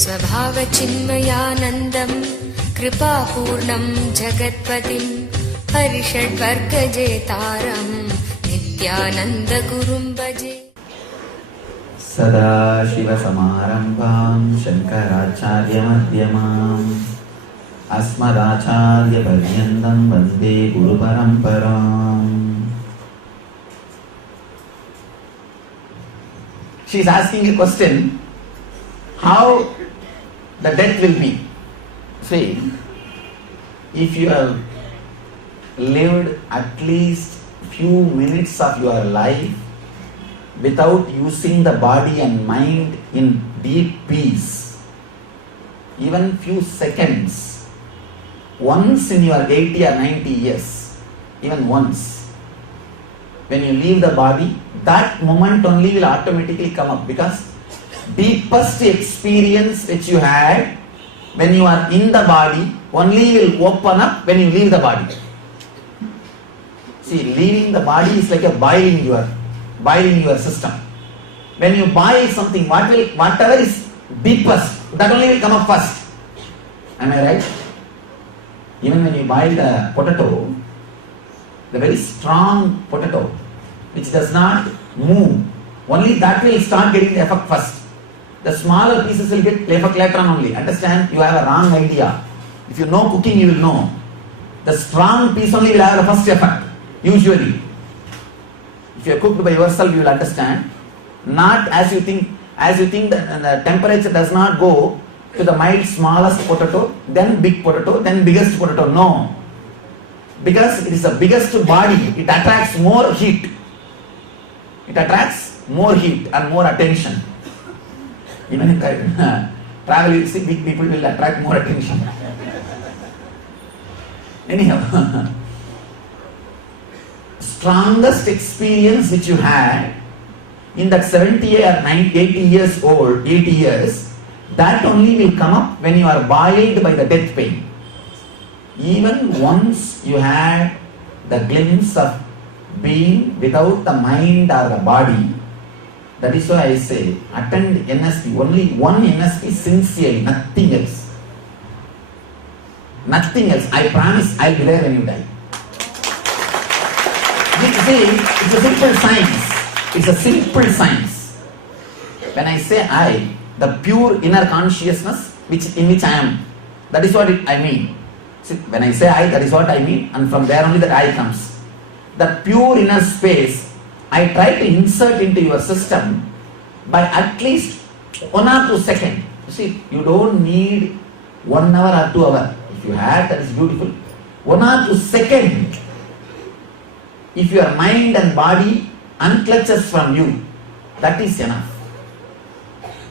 स्वभावचिन्मयानन्दं कृपापूर्णं जगत्पतिं हरिषड्वर्गजेतारं नित्यानन्दगुरुं भजे। सदाशिवसमारम्भां शङ्कराचार्यमध्यमाम् अस्मदाचार्यपर्यन्तं वन्दे गुरुपरम्पराम्. She is asking a question, how the death will be. See, if you have lived at least few minutes of your life without using the body and mind in deep peace, even few seconds, once in your 80 or 90 years, even once, when you leave the body, that moment only will automatically come up, because deepest experience which you had when you are in the body only will open up when you leave the body. See, leaving the body is like a boiling your system. When you boil something, whatever is deepest, that only will come up first. Am I right? Even when you boil the potato, the very strong potato which does not move, only that will start getting the effect first. The smaller pieces will get effect later on only. Understand? You have a wrong idea. If you know cooking, you will know. The strong piece only will have the first effect, usually. If you are cooked by yourself, you will understand. Not as you think that the temperature does not go to the mild smallest potato, then big potato, then biggest potato. No. Because it is the biggest body, it attracts more heat. It attracts more heat and more attention. Even if travel, you see, big people will attract more attention. Anyhow, strongest experience which you had in that 70 or 80 years old, 80 years, that only will come up when you are boiled by the death pain. Even once you had the glimpse of being without the mind or the body, that is why I say, attend NSP, only one NSP sincerely, nothing else. Nothing else. I promise I'll be there when you die. You see, it's a simple science. It's a simple science. When I say I, the pure inner consciousness in which I am, that is what I mean. See, when I say I, that is what I mean, and from there only that I comes. The pure inner space, I try to insert into your system by at least 1 or 2 seconds. You see, you don't need 1 hour or 2 hours. If you have, that is beautiful. 1 or 2 seconds. If your mind and body unclutches from you, that is enough.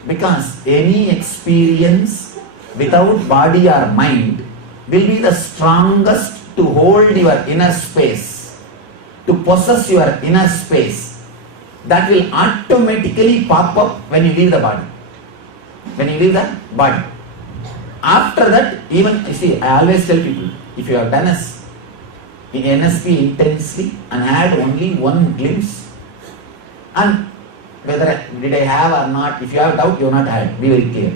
Because any experience without body or mind will be the strongest to hold your inner space, to possess your inner space. That will automatically pop up when you leave the body. When you leave the body. After that, even, you see, I always tell people, if you have done in NSP intensely and had only one glimpse, and whether did I have or not, if you have doubt, you have not had. Be very clear.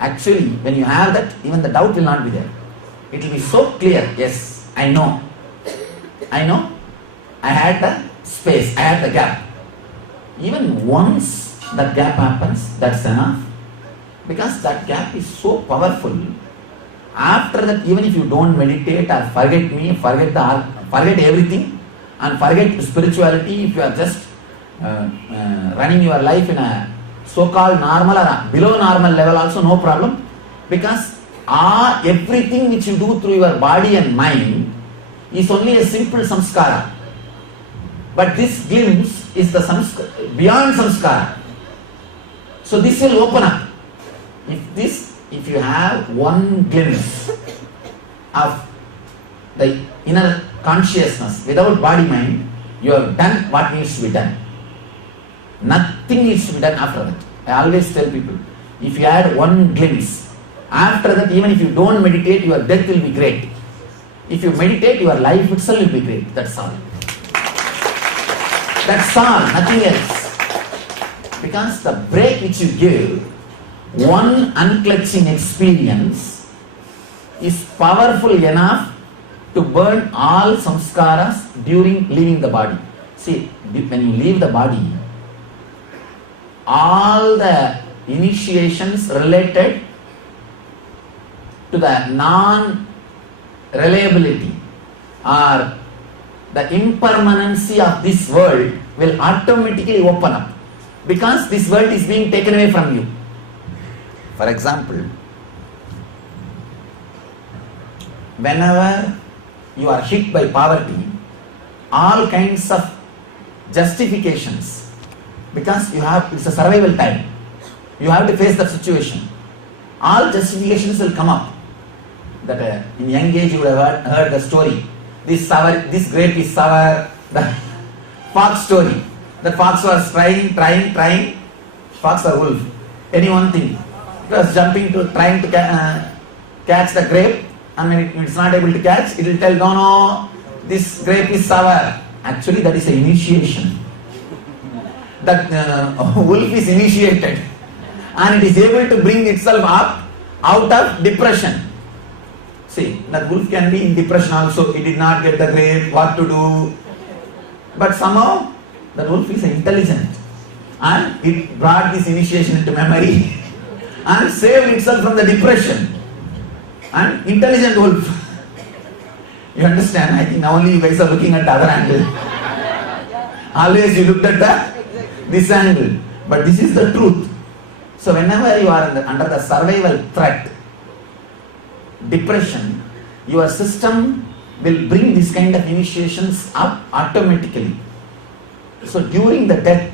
Actually, when you have that, even the doubt will not be there. It will be so clear. Yes, I know. I had the space, I had the gap. Even once that gap happens, that's enough. Because that gap is so powerful. After that, even if you don't meditate or forget me, forget everything, and forget spirituality, if you are just running your life in a so-called normal or below normal level also, no problem. Because everything which you do through your body and mind is only a simple samskara. But this glimpse is the beyond samskara. So this will open up. If you have one glimpse of the inner consciousness without body mind, you have done what needs to be done. Nothing needs to be done after that. I always tell people, if you had one glimpse, after that, even if you don't meditate, your death will be great. If you meditate, your life itself will be great. That's all. That's all, nothing else. Because the break which you give one unclutching experience is powerful enough to burn all samskaras during leaving the body. See, when you leave the body, all the initiations related to the non-reliability or the impermanency of this world will automatically open up, because this world is being taken away from you. For example, whenever you are hit by poverty, all kinds of justifications, because it's a survival time, you have to face the situation, all justifications will come up. That in young age you would have heard the story, this grape is sour, the fox story. The fox was trying, fox or wolf, any one thing. It was trying to catch the grape, and when it's not able to catch, it will tell, no, this grape is sour. Actually, that is an initiation. That wolf is initiated, and it is able to bring itself up out of depression. See, that wolf can be in depression also. It did not get the grape, what to do. But somehow, the wolf is intelligent, and it brought this initiation into memory and saved itself from the depression. And intelligent wolf. You understand? I think now only you guys are looking at the other angle. Always you looked at this angle. But this is the truth. So whenever you are under the survival threat, depression, your system will bring this kind of initiations up automatically. So during the death,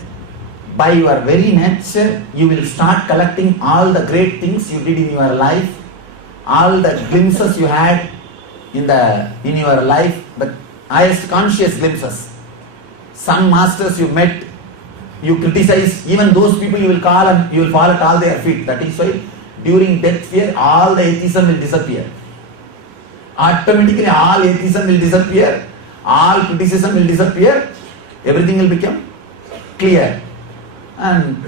by your very nature, you will start collecting all the great things you did in your life, all the glimpses you had in your life, the highest conscious glimpses. Some masters you met, you criticize, even those people you will call and you will fall at all their feet. That is why during death fear, all the atheism will disappear. Automatically all atheism will disappear, all criticism will disappear, everything will become clear. And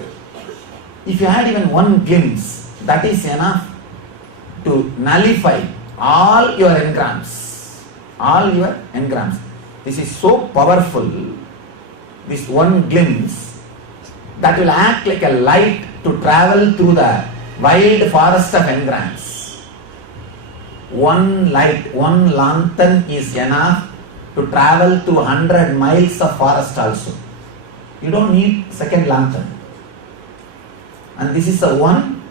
if you had even one glimpse, that is enough to nullify all your engrams. All your engrams. This is so powerful, this one glimpse, that will act like a light to travel through the wild forest of engrams. One light, one lantern is enough to travel through 100 miles of forest also. You don't need second lantern. And this is a one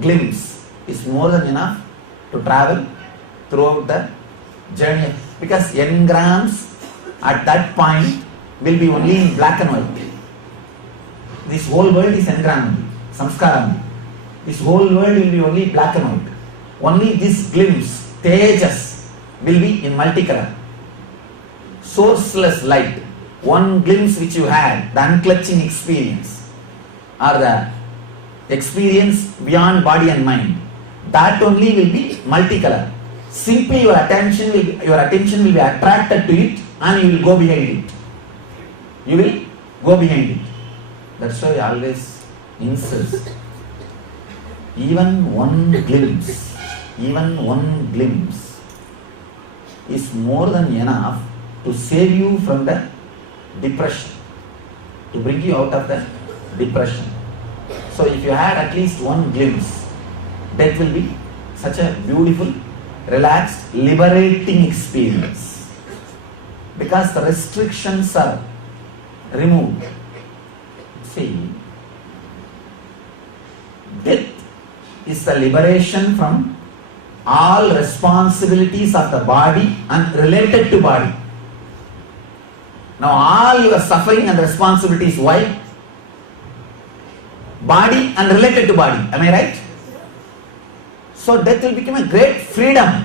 glimpse is more than enough to travel throughout the journey. Because engrams at that point will be only in black and white. This whole world is engram, samskara. This whole world will be only black and white. Only this glimpse, tejas, will be in multicolor. Sourceless light. One glimpse which you had, the unclutching experience, or the experience beyond body and mind, that only will be multicolor. Simply your attention will be attracted to it, and you will go behind it. You will go behind it. That's why I always insist. Even one glimpse is more than enough to save you from the depression, to bring you out of the depression. So if you had at least one glimpse, death will be such a beautiful, relaxed, liberating experience. Because the restrictions are removed. See, death is the liberation from all responsibilities of the body and related to body. Now all your suffering and responsibilities, why? Body and related to body. Am I right? So death will become a great freedom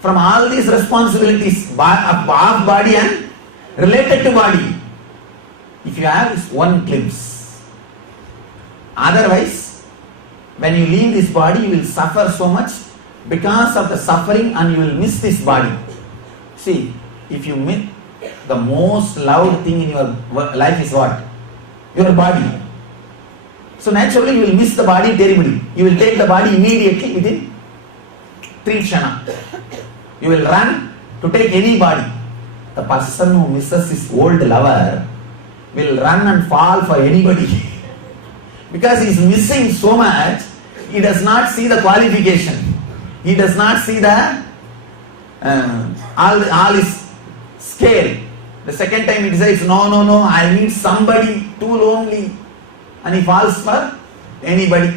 from all these responsibilities of body and related to body. If you have this one glimpse. Otherwise, when you leave this body, you will suffer so much because of the suffering, and you will miss this body. See, if you miss, the most loved thing in your life is what? Your body. So naturally you will miss the body terribly. You will take the body immediately within 3 kshana. You will run to take any body. The person who misses his old lover will run and fall for anybody. Because he is missing so much, he does not see the qualification. He does not see the all is scale. The second time he decides, no, I need somebody too lonely. And he falls for anybody,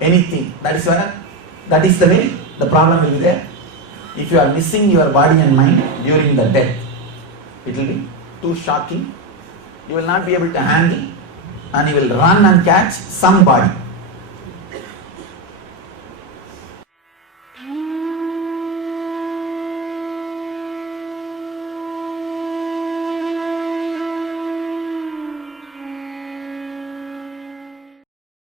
anything. That is the way the problem will be there. If you are missing your body and mind during the death, it will be too shocking. You will not be able to handle, and you will run and catch somebody.